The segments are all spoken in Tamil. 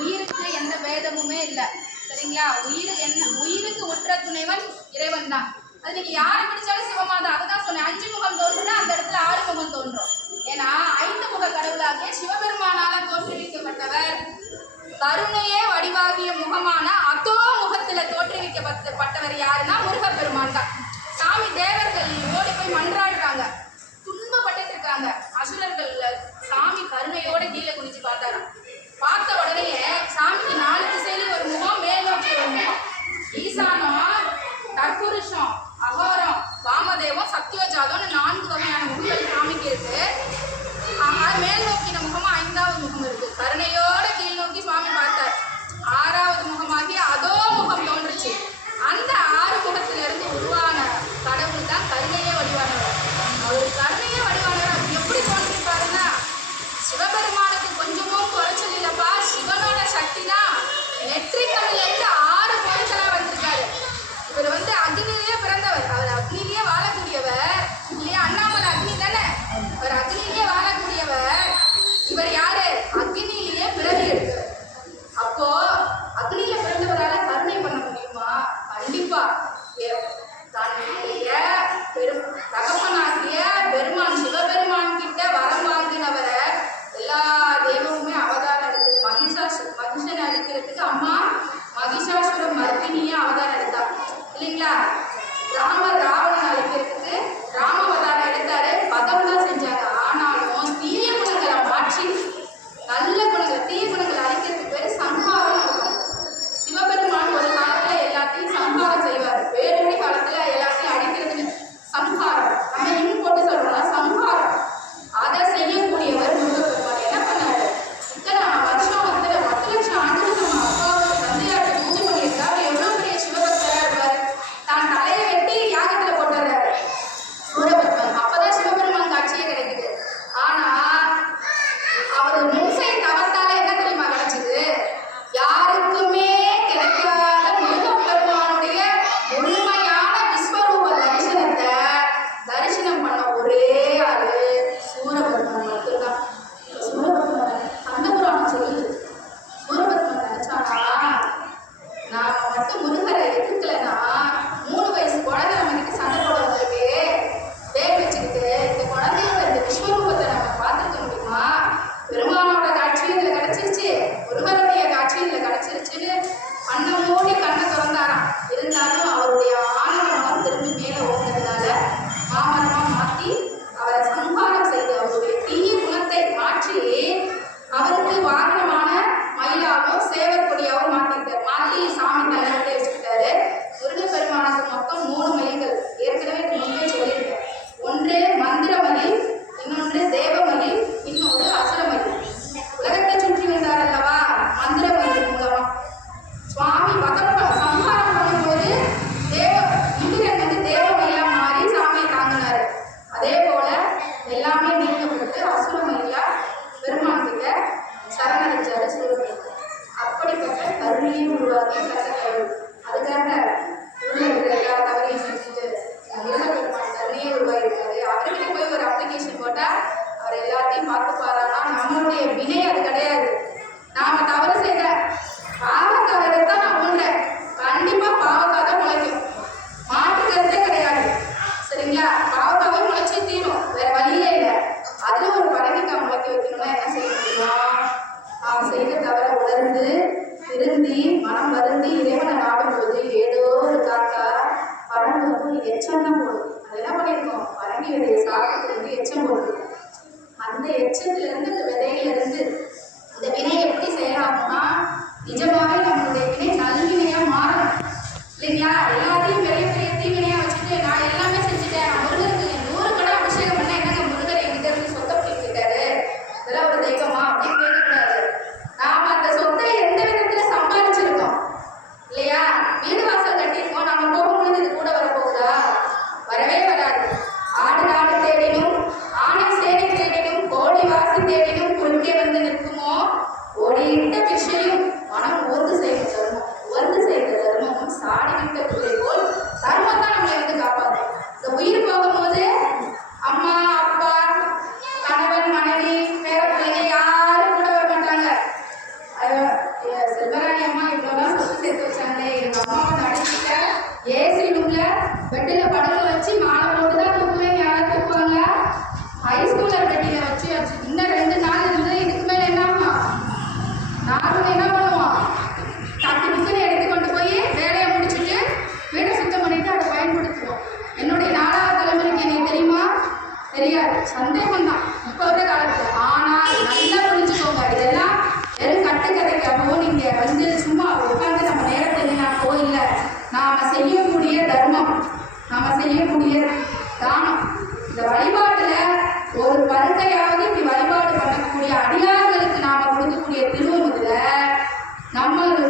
உயிருக்கு எந்த பேதமுமே இல்லை. சரிங்களா? உயிர் என்ன உயிருக்கு ஒற்ற துணைவன் இறைவன் தான் அது நீங்கள் யாரை பிடிச்சாலும் சிவமாதா அதை தான் சொன்னேன். அஞ்சு முகம் தோன்றுனா அந்த இடத்துல ஆறு முகம் தோன்றும். ஏன்னா ஐந்து முக கடவுளாகிய சிவபெருமானால தோற்றுவிக்கப்பட்டவர். கருணையே வடிவாகிய முகமான அதோ முகத்துல தோற்றுவிக்கப்பட்டவர் யாருன்னா முருகப்பெருமான் தான் சாமி தேவர்கள் ஓடி போய் மன்றாடுற Número 1. எதிர்க்கலன்னா கல்வியும் உருவாக்கி கட்டப்படும். அதுக்காக 对针对那个的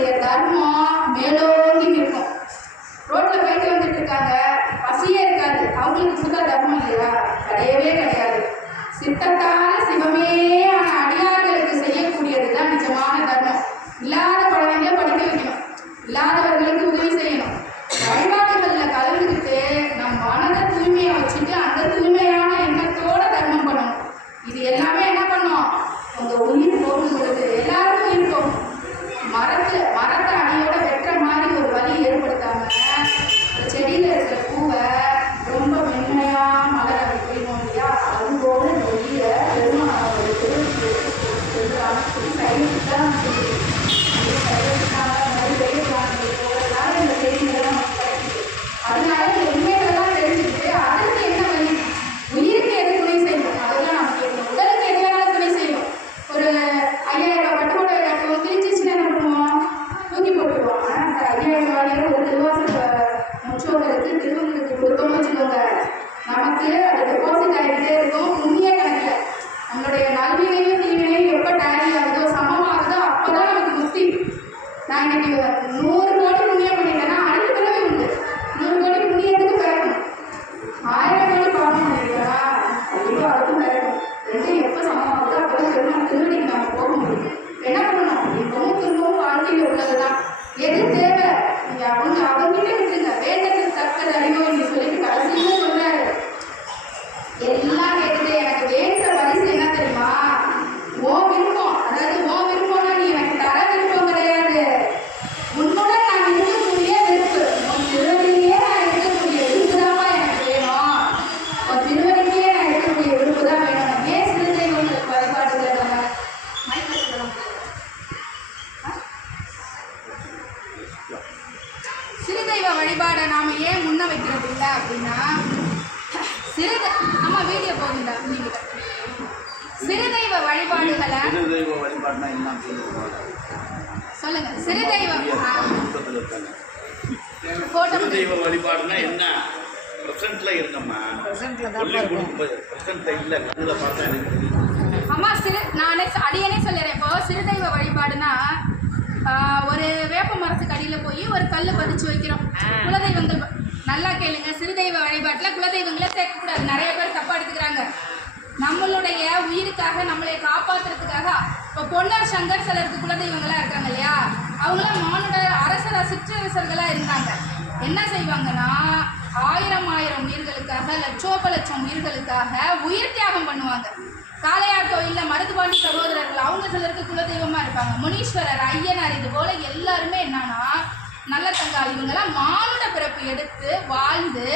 அவங்களுடைய தர்மம் மேலோங்கி இருக்கும் ரோட்ல போயிட்டு வந்துட்டு இருக்காங்க பசியே இருக்காது. அவங்களுக்கு கொடுத்தா தர்மம் இல்லையா? கிடையவே கிடையாது. சித்தத்தால் சொல்லுங்க. தெய்வ வழிபாடுனா என்ன? ப்ரெசென்ட்ல இருந்தம்மா. சொல்லி கொடுக்கும்போது ப்ரெசென்ட்ல இல்லை கண்ணில் பார்த்தா எனக்கு தெரியும். அம்மா சிறு நானே அடியனே சொல்லிடுறேன். இப்போ சிறுதெய்வ வழிபாடுனா ஆ, ஒரு வேப்ப மரத்துக்கு அடியில் போய் ஒரு கல் பதிச்சு வைக்கிறோம். குலதெய்வங்கள் நல்லா கேளுங்க. சிறுதெய்வ வழிபாட்டில் குலதெய்வங்களை சேர்க்கக்கூடாது. நிறைய பேர் தப்பா எடுத்துக்கிறாங்க. நம்மளுடைய உயிருக்காக நம்மளை காப்பாத்துறதுக்காக இப்போ பொன்னர் சங்கர் சிலருக்கு குலதெய்வங்களா இருக்காங்க இல்லையா? அவங்களாம் மானுட அரசர சிற்றரசர்களாக இருந்தாங்க. என்ன செய்வாங்கன்னா ஆயிரம் ஆயிரம் உயிர்களுக்காக லட்சோப லட்சம் உயிர்களுக்காக உயிர் தியாகம் பண்ணுவாங்க. காளையார் கோயிலில் மருதுபாண்டி சகோதரர்கள் அவங்க சிலருக்கு குலதெய்வமாக இருப்பாங்க. முனீஸ்வரர் ஐயனார் இது போல் எல்லாருமே என்னன்னா நல்ல தங்கா இவங்கெல்லாம் மானுட பிறப்பு எடுத்து வாழ்ந்து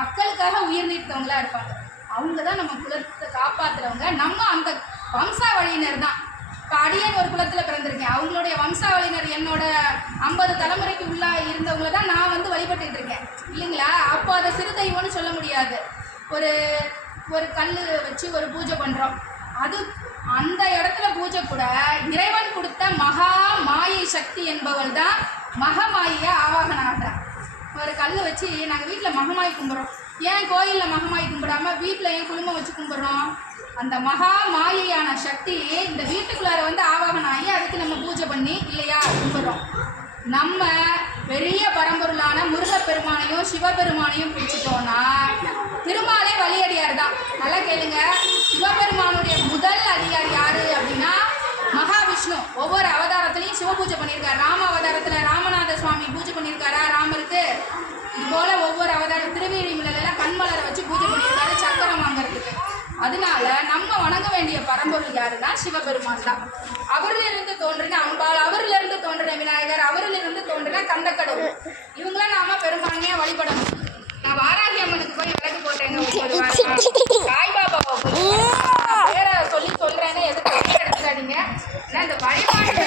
மக்களுக்காக உயிர் நீர்த்தவங்களாக இருப்பாங்க. அவங்க தான் நம்ம குலத்தை காப்பாத்துறவங்க. நம்ம அந்த வம்சாவழியினர் தான் இப்போ அடியன் ஒரு குலத்தில் பிறந்திருக்கேன். அவங்களுடைய வம்சாவளியினர் என்னோட ஐம்பது தலைமுறைக்கு உள்ளா இருந்தவங்கள தான் நான் வந்து வழிபட்டுட்டு இருக்கேன். இல்லைங்களா? அப்போ அதை சிறு தெய்வம்னு சொல்ல முடியாது. ஒரு ஒரு கல் வச்சு ஒரு பூஜை பண்ணுறோம் அது அந்த இடத்துல பூஜை கூட இறைவன் கொடுத்த மகா மாயை சக்தி என்பவள் தான் மகமாயியாக ஆவாகன ஆடுறான் ஒரு கல் வச்சு நாங்கள் வீட்டில் மகமாய் கும்பிட்றோம் ஏன் கோயிலில் மகமாயி கும்பிடாம வீட்டில் ஏன் குடும்பம் வச்சு கும்பிட்றோம்? அந்த மகா மாயையான சக்தி இந்த வீட்டுக்குள்ளார வந்து ஆவாகனம் ஆகி அதுக்கு நம்ம பூஜை பண்ணி இல்லையா? கும்பிட்றோம். நம்ம பெரிய பரம்பொருளான முருகப்பெருமானையும் சிவபெருமானையும் பிடிச்சிட்டோம்னா திருமாலே வழியடியார் தான் நல்லா கேளுங்க. சிவபெருமானுடைய முதல் அதிகார் யாரு அப்படின்னா மகாவிஷ்ணு. ஒவ்வொரு அவதாரத்திலையும் சிவ பூஜை பண்ணியிருக்காரு. ராம அவதாரத்தில் ராமநாத சுவாமி பூஜை பண்ணியிருக்காரா? ராமருக்கு. இது போல ஒவ்வொரு அவதாரம் திருவேணி மிளகெல்லாம் கண் மலரை வச்சு பூஜை பண்ணியிருக்காரு சக்கரம் வாங்குறதுக்கு. அதனால நம்ம வணங்க வேண்டிய பரம்பொருள் யாருன்னா சிவபெருமான் தான். அவரிலிருந்து தோன்றின அம்பாள் அவரிலிருந்து தோன்றின விநாயகர் அவரிலிருந்து தோன்றின கந்தக்கடவுள். இவங்களாம் நாம பெரும்பான்மையா வழிபடணும். நான் வாராகி அம்மனுக்கு போய் விளக்கு போட்டேங்க சாய்பாபாவை போய் பேரை சொல்லி சொல்றேன்னு எதுக்கு எடுத்துக்காதீங்க இந்த வழிபாடு